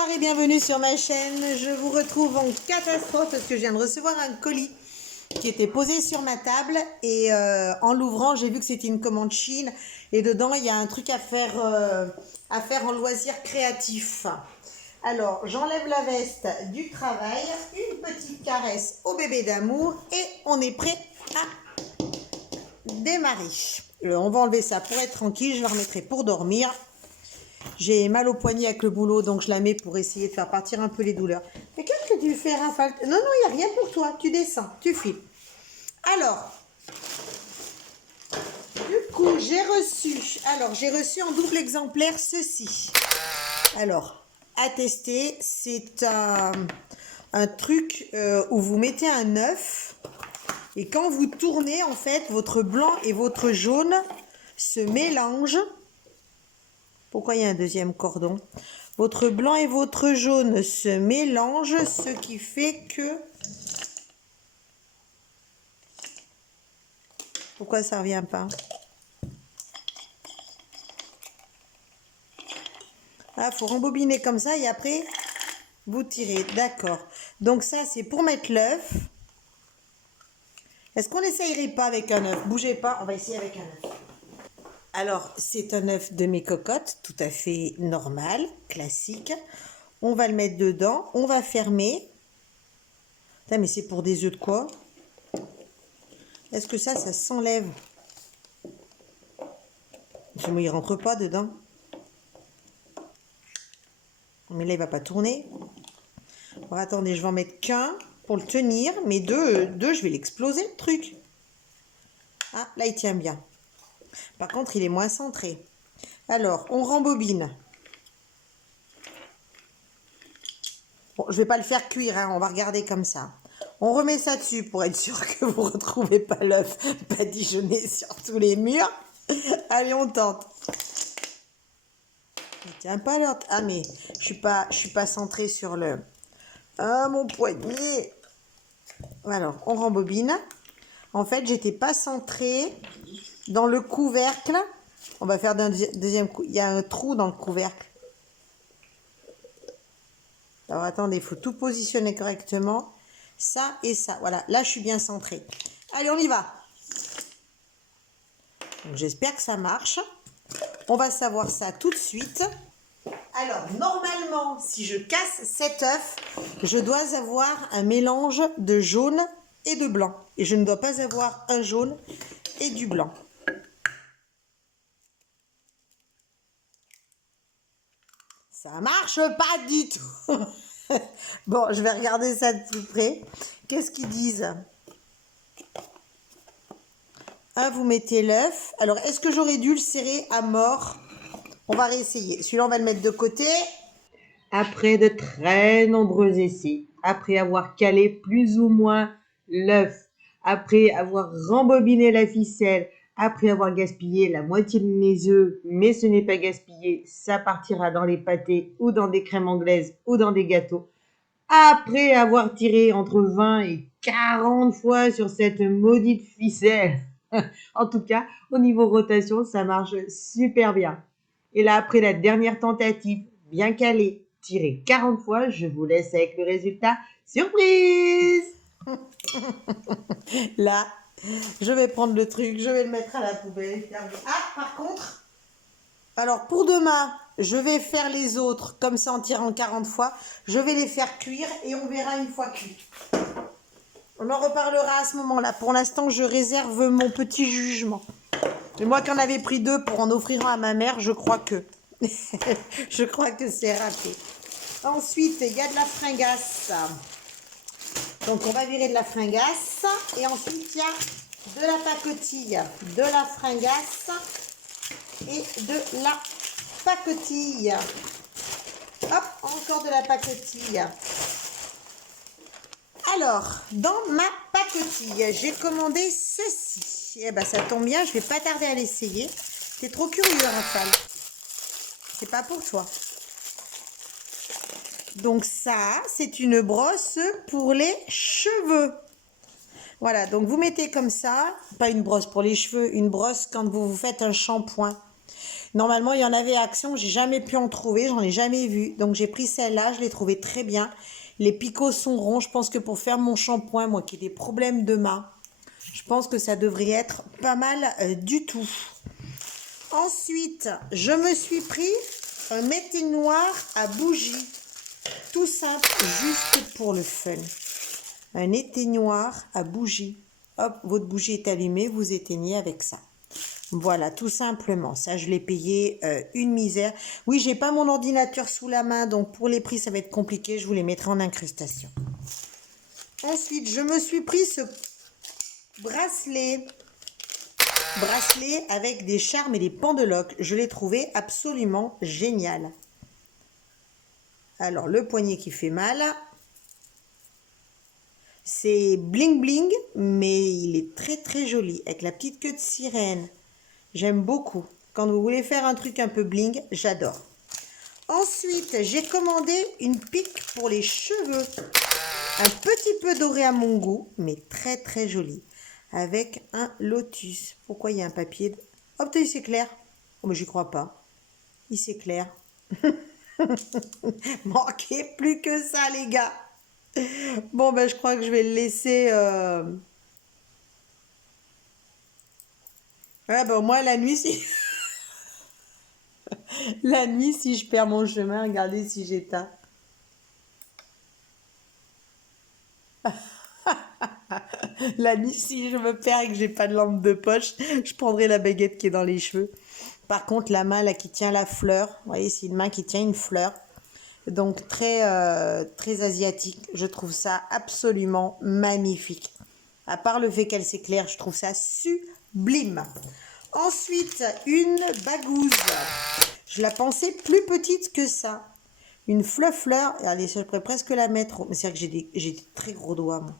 Bonsoir et bienvenue sur ma chaîne. Je vous retrouve en catastrophe parce que je viens de recevoir un colis qui était posé sur ma table et en l'ouvrant, j'ai vu que c'était une commande Chine et dedans, il y a un truc à faire en loisir créatif. Alors, j'enlève la veste du travail, une petite caresse au bébé d'amour et on est prêt à démarrer. On va enlever ça pour être tranquille, je la remettrai pour dormir. J'ai mal au poignet avec le boulot, donc je la mets pour essayer de faire partir un peu les douleurs. Mais qu'est-ce que tu fais, Raphaël? Non, il n'y a rien pour toi. Tu descends, tu files. Alors, du coup, j'ai reçu en double exemplaire ceci. Alors, à tester, c'est un truc où vous mettez un œuf et quand vous tournez, en fait, votre blanc et votre jaune se mélangent. Pourquoi il y a un deuxième cordon? Votre blanc et votre jaune se mélangent, ce qui fait que... Pourquoi ça ne revient pas? Ah, faut rembobiner comme ça et après, vous tirez. D'accord. Donc ça, c'est pour mettre l'œuf. Est-ce qu'on n'essayerait pas avec un œuf? Bougez pas, on va essayer avec un œuf. Alors, c'est un œuf de mes cocottes, tout à fait normal, classique. On va le mettre dedans, on va fermer. Putain, mais c'est pour des œufs de quoi? Est-ce que ça s'enlève? Moi, il rentre pas dedans. Mais là, il va pas tourner. Alors, attendez, je vais en mettre qu'un pour le tenir. Mais deux, je vais l'exploser, le truc. Ah, là, il tient bien. Par contre, il est moins centré. Alors, on rembobine. Bon, je vais pas le faire cuire, hein, on va regarder comme ça. On remet ça dessus pour être sûr que vous ne retrouvez pas l'œuf badigeonné sur tous les murs. Allez, on tente. Il tient pas l'autre. Ah, mais je suis pas centrée sur le... Ah, mon poignet. Alors, on rembobine. En fait, j'étais pas centrée dans le couvercle. On va faire d'un deuxième coup. Il y a un trou dans le couvercle. Alors, attendez, il faut tout positionner correctement. Ça et ça. Voilà, là, je suis bien centrée. Allez, on y va. J'espère que ça marche. On va savoir ça tout de suite. Alors, normalement, si je casse cet œuf, je dois avoir un mélange de jaune et de blanc. Et je ne dois pas avoir un jaune et du blanc. Ça marche pas du tout. Bon, je vais regarder ça de plus près. Qu'est-ce qu'ils disent? Vous mettez l'œuf. Alors, est-ce que j'aurais dû le serrer à mort? On va réessayer. Celui-là, on va le mettre de côté. Après de très nombreux essais, après avoir calé plus ou moins l'œuf, après avoir rembobiné la ficelle, après avoir gaspillé la moitié de mes œufs, mais ce n'est pas gaspillé, ça partira dans les pâtés ou dans des crèmes anglaises ou dans des gâteaux. Après avoir tiré entre 20 et 40 fois sur cette maudite ficelle, en tout cas, au niveau rotation, ça marche super bien. Et là, après la dernière tentative, bien calée, tirée 40 fois, je vous laisse avec le résultat. Surprise! Là, je vais prendre le truc, je vais le mettre à la poubelle. Ah, par contre, alors pour demain, je vais faire les autres comme ça en tirant 40 fois. Je vais les faire cuire et on verra une fois cuit. On en reparlera à ce moment-là. Pour l'instant, je réserve mon petit jugement. Et moi qui en avais pris 2 pour en offrir un à ma mère, je crois que... je crois que c'est raté. Ensuite, il y a de la fringasse. Donc, on va virer de la fringasse. Et ensuite, il y a de la pacotille, de la fringasse et de la pacotille. Hop, encore de la pacotille. Alors, dans ma pacotille, j'ai commandé ceci. Eh ben, ça tombe bien, je vais pas tarder à l'essayer. T'es trop curieux, Raphaël. C'est pas pour toi. Donc ça, c'est une brosse pour les cheveux. Voilà, donc vous mettez comme ça, pas une brosse pour les cheveux, une brosse quand vous vous faites un shampoing. Normalement, il y en avait à Action, j'ai jamais pu en trouver, j'en ai jamais vu. Donc j'ai pris celle-là, je l'ai trouvée très bien. Les picots sont ronds, je pense que pour faire mon shampoing, moi qui ai des problèmes de main, je pense que ça devrait être pas mal du tout. Ensuite, je me suis pris un éteignoir à bougie. Tout simple, juste pour le fun. Un éteignoir à bougie. Hop, votre bougie est allumée, vous éteignez avec ça. Voilà, tout simplement. Ça, je l'ai payé une misère. Oui, j'ai pas mon ordinateur sous la main, donc pour les prix, ça va être compliqué. Je vous les mettrai en incrustation. Ensuite, je me suis pris ce bracelet. Bracelet avec des charmes et des pendeloques. Je l'ai trouvé absolument génial. Alors, le poignet qui fait mal. C'est bling bling, mais il est très très joli. Avec la petite queue de sirène. J'aime beaucoup. Quand vous voulez faire un truc un peu bling, j'adore. Ensuite, j'ai commandé une pique pour les cheveux. Un petit peu doré à mon goût, mais très très joli. Avec un lotus. Pourquoi il y a un papier? Oh, peut-être il s'éclaire. Oh, mais j'y crois pas. Il s'éclaire. Manquez plus que ça, les gars. Bon, ben, je crois que je vais le laisser... Ouais, ben, moi, la nuit, si... la nuit, si je perds mon chemin, regardez si j'éteins. La nuit, si je me perds et que j'ai pas de lampe de poche, je prendrai la baguette qui est dans les cheveux. Par contre, la main là qui tient la fleur, vous voyez, c'est une main qui tient une fleur. Donc très, très asiatique. Je trouve ça absolument magnifique. À part le fait qu'elle s'éclaire, je trouve ça sublime. Ensuite, une bagouze. Je la pensais plus petite que ça. Une fleur. Allez, je pourrais presque la mettre. Mais c'est vrai que j'ai des très gros doigts, moi.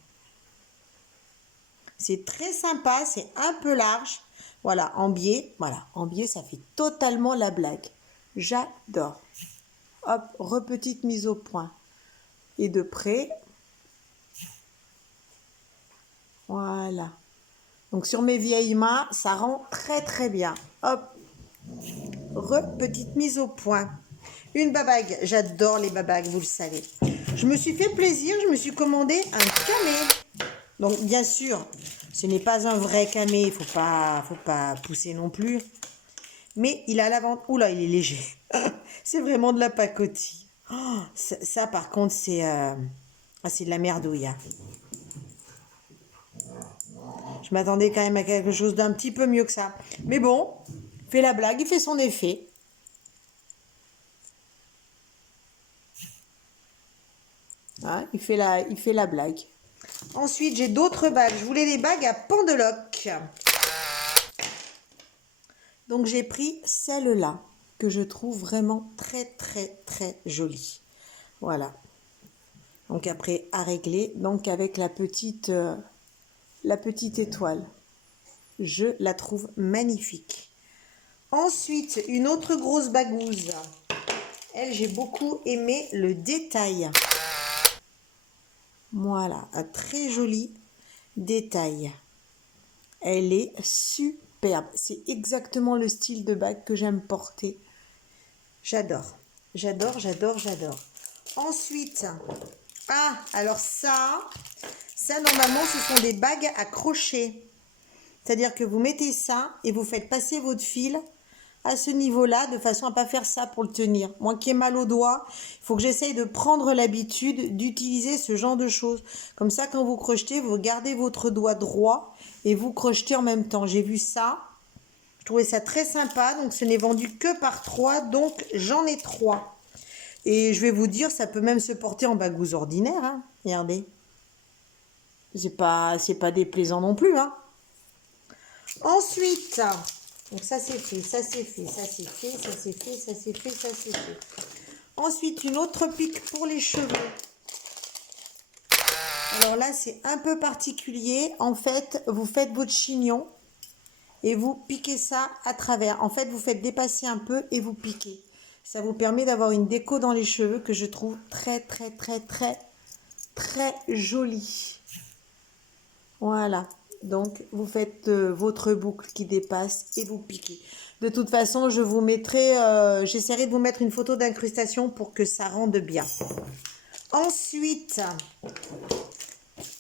C'est très sympa, c'est un peu large. Voilà, en biais. Voilà, en biais, ça fait totalement la blague. J'adore. Hop, repetite mise au point. Et de près. Voilà. Donc sur mes vieilles mains, ça rend très très bien. Hop, repetite mise au point. Une babague, j'adore les babagues, vous le savez. Je me suis fait plaisir, je me suis commandé un camé. Donc bien sûr, ce n'est pas un vrai camé, il faut pas pousser non plus. Mais il a l'avant... Oula, il est léger. C'est vraiment de la pacotille. Oh, ça, par contre, c'est c'est de la merdouille. Hein. Je m'attendais quand même à quelque chose d'un petit peu mieux que ça. Mais bon, il fait la blague, il fait son effet. Hein, il fait la blague. Ensuite, j'ai d'autres bagues. Je voulais des bagues à pendeloque. Donc, j'ai pris celle-là, que je trouve vraiment très, très, très jolie. Voilà. Donc, après, à régler. Donc, avec la petite étoile. Je la trouve magnifique. Ensuite, une autre grosse bagouze. Elle, j'ai beaucoup aimé le détail. Voilà, un très joli détail. Elle est superbe. C'est exactement le style de bague que j'aime porter. J'adore. J'adore, j'adore, j'adore. Ensuite, alors ça, normalement, ce sont des bagues à crochet. C'est-à-dire que vous mettez ça et vous faites passer votre fil à ce niveau-là de façon à ne pas faire ça pour le tenir. Moi qui ai mal au doigt, il faut que j'essaye de prendre l'habitude d'utiliser ce genre de choses. Comme ça, quand vous crochetez, vous gardez votre doigt droit et vous crochetez en même temps. J'ai vu ça. Je trouvais ça très sympa. Donc, ce n'est vendu que par 3. Donc, j'en ai 3. Et je vais vous dire, ça peut même se porter en bagouze ordinaire. Hein. Regardez. C'est pas déplaisant non plus. Hein. Ensuite, donc ça c'est fait, ça c'est fait, ça c'est fait, ça c'est fait, ça c'est fait, ça c'est fait. Ensuite, une autre pique pour les cheveux. Alors là, c'est un peu particulier. En fait, vous faites votre chignon et vous piquez ça à travers. En fait, vous faites dépasser un peu et vous piquez. Ça vous permet d'avoir une déco dans les cheveux que je trouve très, très, très, très, très jolie. Voilà. Donc, vous faites votre boucle qui dépasse et vous piquez. De toute façon, je vous mettrai, j'essaierai de vous mettre une photo d'incrustation pour que ça rende bien. Ensuite,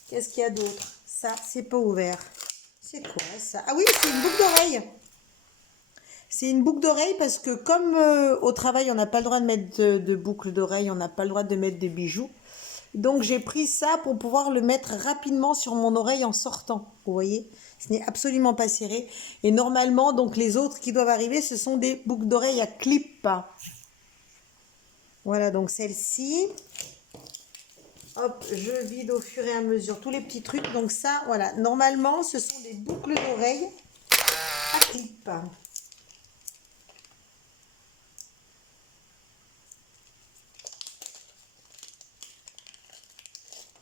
qu'est-ce qu'il y a d'autre? Ça, c'est pas ouvert. C'est quoi ça? Ah oui, c'est une boucle d'oreille. C'est une boucle d'oreille parce que comme au travail, on n'a pas le droit de mettre de boucle d'oreille, on n'a pas le droit de mettre de bijoux. Donc j'ai pris ça pour pouvoir le mettre rapidement sur mon oreille en sortant. Vous voyez, ce n'est absolument pas serré. Et normalement, donc les autres qui doivent arriver, ce sont des boucles d'oreilles à clip. Voilà, donc celle-ci. Hop, je vide au fur et à mesure tous les petits trucs. Donc ça, voilà, normalement, ce sont des boucles d'oreilles à clip.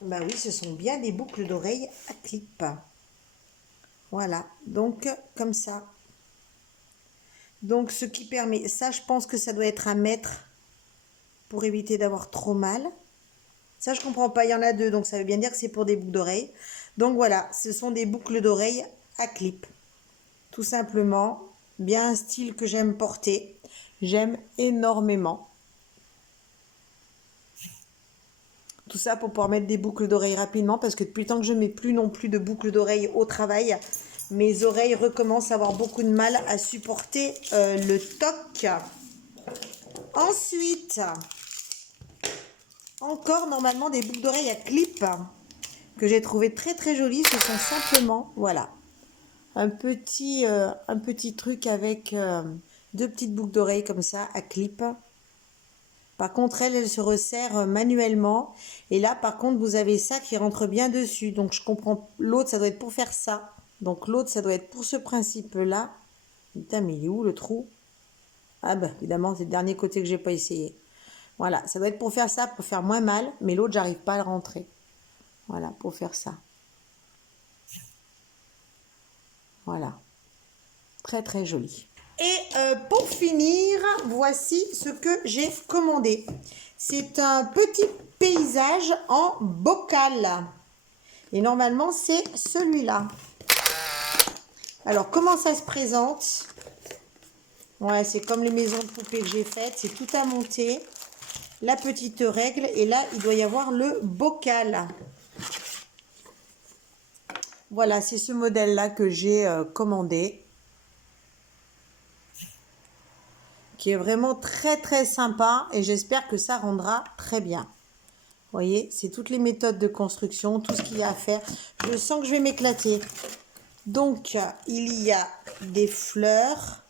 Bah oui, ce sont bien des boucles d'oreilles à clip. Voilà, donc comme ça. Donc ce qui permet, ça je pense que ça doit être 1 mètre pour éviter d'avoir trop mal. Ça je comprends pas, il y en a 2, donc ça veut bien dire que c'est pour des boucles d'oreilles. Donc voilà, ce sont des boucles d'oreilles à clip. Tout simplement, bien un style que j'aime porter. J'aime énormément. Tout ça pour pouvoir mettre des boucles d'oreilles rapidement parce que depuis le temps que je ne mets plus non plus de boucles d'oreilles au travail, mes oreilles recommencent à avoir beaucoup de mal à supporter le toc. Ensuite, encore normalement des boucles d'oreilles à clip que j'ai trouvé très très jolies. Ce sont simplement, voilà, un petit truc avec 2 petites boucles d'oreilles comme ça à clip. Par contre, elle se resserre manuellement. Et là, par contre, vous avez ça qui rentre bien dessus. Donc, je comprends. L'autre, ça doit être pour faire ça. Donc, l'autre, ça doit être pour ce principe-là. Putain, mais il est où le trou? Ah ben, évidemment, c'est le dernier côté que j'ai pas essayé. Voilà, ça doit être pour faire ça, pour faire moins mal. Mais l'autre, j'arrive pas à le rentrer. Voilà, pour faire ça. Voilà. Très, très joli. Et pour finir, voici ce que j'ai commandé. C'est un petit paysage en bocal. Et normalement, c'est celui-là. Alors, comment ça se présente? Ouais, c'est comme les maisons de poupées que j'ai faites. C'est tout à monter. La petite règle. Et là, il doit y avoir le bocal. Voilà, c'est ce modèle-là que j'ai commandé. Qui est vraiment très très sympa et j'espère que ça rendra très bien. Vous voyez, c'est toutes les méthodes de construction, tout ce qu'il y a à faire. Je sens que je vais m'éclater. Donc, il y a des fleurs.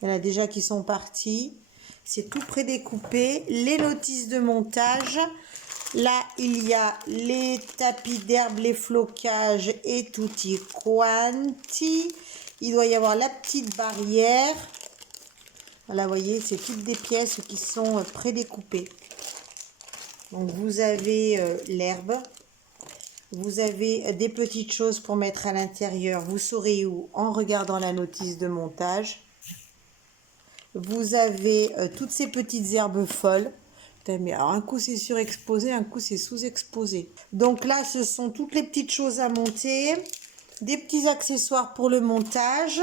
Il y en a déjà qui sont parties. C'est tout prédécoupé. Les notices de montage. Là, il y a les tapis d'herbe, les flocages et tutti quanti. Il doit y avoir la petite barrière. Voilà, vous voyez, c'est toutes des pièces qui sont prédécoupées. Donc, vous avez l'herbe. Vous avez des petites choses pour mettre à l'intérieur. Vous saurez où en regardant la notice de montage. Vous avez toutes ces petites herbes folles. Putain, mais alors, un coup, c'est surexposé, un coup, c'est sous-exposé. Donc là, ce sont toutes les petites choses à monter. Des petits accessoires pour le montage.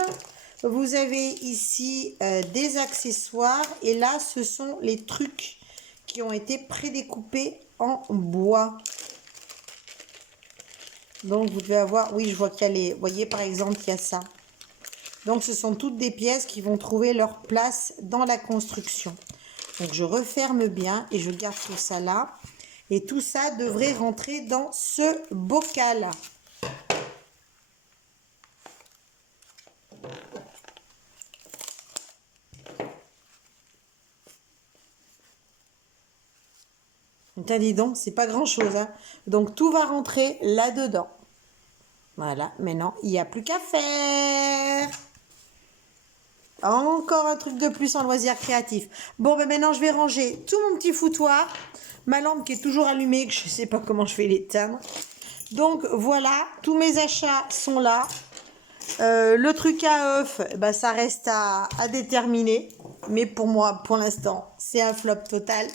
Vous avez ici des accessoires et là ce sont les trucs qui ont été prédécoupés en bois. Donc vous devez avoir, oui je vois qu'il y a les, vous voyez par exemple il y a ça. Donc ce sont toutes des pièces qui vont trouver leur place dans la construction. Donc je referme bien et je garde tout ça là. Et tout ça devrait rentrer dans ce bocal. Dis donc, c'est pas grand chose. Hein. Donc tout va rentrer là-dedans. Voilà, maintenant il n'y a plus qu'à faire. Encore un truc de plus en loisir créatif. Bon, ben maintenant je vais ranger tout mon petit foutoir. Ma lampe qui est toujours allumée, que je ne sais pas comment je vais l'éteindre. Donc voilà, tous mes achats sont là. Le truc à œuf, ben, ça reste à déterminer. Mais pour moi, pour l'instant, c'est un flop total.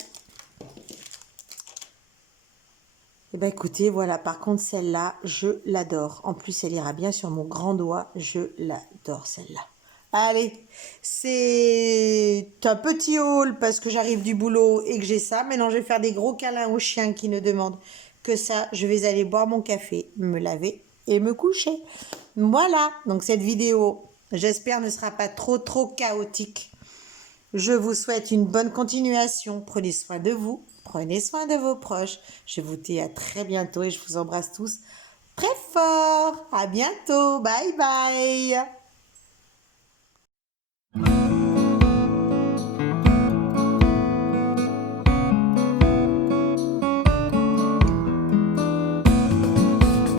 Eh ben écoutez, voilà, par contre celle-là, je l'adore. En plus, elle ira bien sur mon grand doigt. Je l'adore celle-là. Allez, c'est un petit haul parce que j'arrive du boulot et que j'ai ça. Maintenant, je vais faire des gros câlins au chien qui ne demande que ça. Je vais aller boire mon café, me laver et me coucher. Voilà, donc cette vidéo, j'espère, ne sera pas trop chaotique. Je vous souhaite une bonne continuation. Prenez soin de vous, prenez soin de vos proches. Je vous dis à très bientôt et je vous embrasse tous très fort. À bientôt. Bye bye.